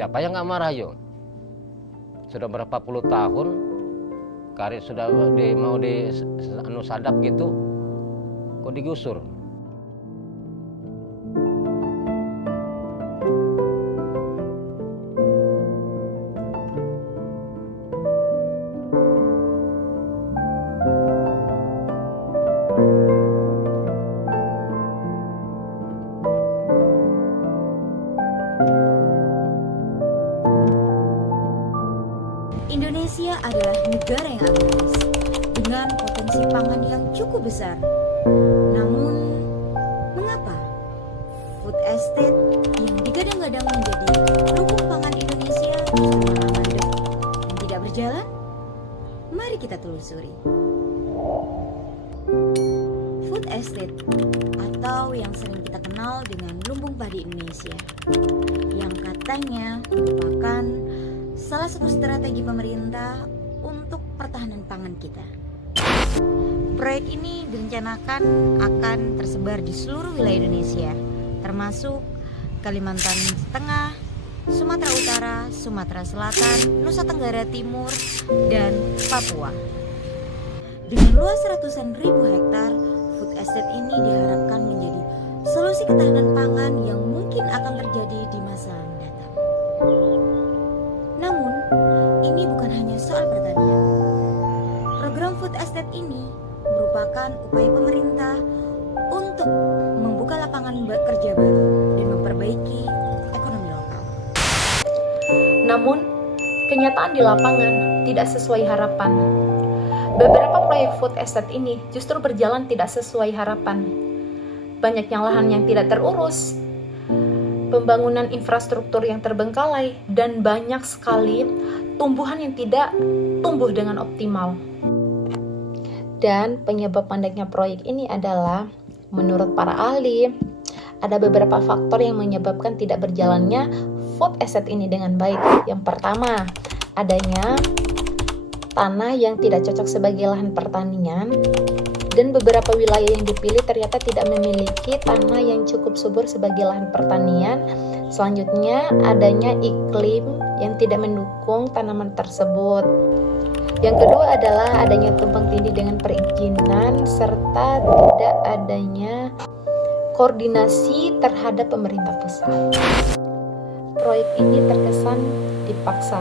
Siapa yang nggak marah yuk? Sudah berapa puluh tahun karet sudah mau di sadap gitu, kok digusur? Indonesia adalah negara yang agraris dengan potensi pangan yang cukup besar. Namun, mengapa food estate yang digadang-gadang menjadi lumbung pangan Indonesia justru malah mandek dan tidak berjalan? Mari kita telusuri. Food estate atau yang sering kita kenal dengan lumbung padi Indonesia, yang katanya merupakan salah satu strategi pemerintah untuk pertahanan pangan kita. Proyek ini direncanakan akan tersebar di seluruh wilayah Indonesia, termasuk Kalimantan Tengah, Sumatera Utara, Sumatera Selatan, Nusa Tenggara Timur, dan Papua. Dengan luas ratusan ribu hektar, food estate ini diharapkan menjadi solusi ketahanan pangan yang mungkin akan terjadi di masa mendatang. Namun, ini bukan hanya soal pertanian. Program food estate ini merupakan upaya pemerintah untuk membuka lapangan kerja baru dan memperbaiki ekonomi lokal. Namun, kenyataan di lapangan tidak sesuai harapan. Beberapa proyek food estate ini justru berjalan tidak sesuai harapan. Banyaknya lahan yang tidak terurus, pembangunan infrastruktur yang terbengkalai, dan banyak sekali tumbuhan yang tidak tumbuh dengan optimal. Dan penyebab pendeknya proyek ini adalah, menurut para ahli, ada beberapa faktor yang menyebabkan tidak berjalannya food estate ini dengan baik. Yang pertama, adanya tanah yang tidak cocok sebagai lahan pertanian, dan beberapa wilayah yang dipilih ternyata tidak memiliki tanah yang cukup subur sebagai lahan pertanian. Selanjutnya, adanya iklim yang tidak mendukung tanaman tersebut. Yang kedua adalah adanya tumpang tindih dengan perizinan serta tidak adanya koordinasi terhadap pemerintah pusat. Proyek ini terkesan dipaksa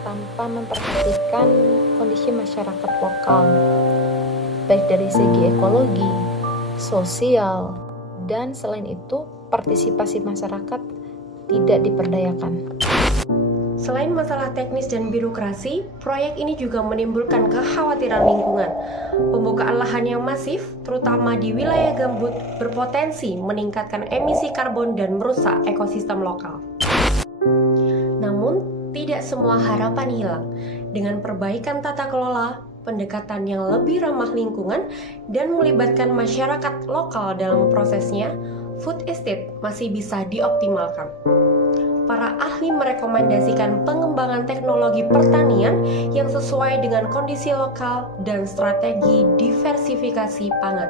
tanpa memperhatikan kondisi masyarakat lokal, baik dari segi ekologi, sosial, dan selain itu partisipasi masyarakat tidak diperdayakan. Selain masalah teknis dan birokrasi, proyek ini juga menimbulkan kekhawatiran lingkungan. Pembukaan lahan yang masif, terutama di wilayah gambut, berpotensi meningkatkan emisi karbon dan merusak ekosistem lokal. Namun, tidak semua harapan hilang. Dengan perbaikan tata kelola, pendekatan yang lebih ramah lingkungan, dan melibatkan masyarakat lokal dalam prosesnya, food estate masih bisa dioptimalkan. Para ahli merekomendasikan pengembangan teknologi pertanian yang sesuai dengan kondisi lokal dan strategi diversifikasi pangan.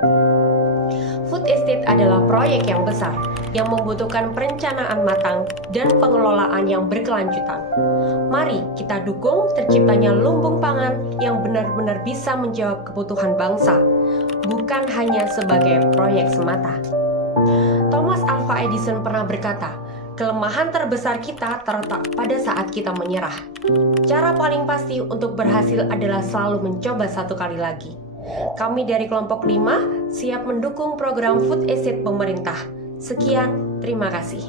Food estate adalah proyek yang besar yang membutuhkan perencanaan matang dan pengelolaan yang berkelanjutan. Mari kita dukung terciptanya lumbung pangan yang benar-benar bisa menjawab kebutuhan bangsa, bukan hanya sebagai proyek semata. Thomas Alva Edison pernah berkata, kelemahan terbesar kita terletak pada saat kita menyerah. Cara paling pasti untuk berhasil adalah selalu mencoba satu kali lagi. Kami dari kelompok 5 siap mendukung program food estate pemerintah. Sekian, terima kasih.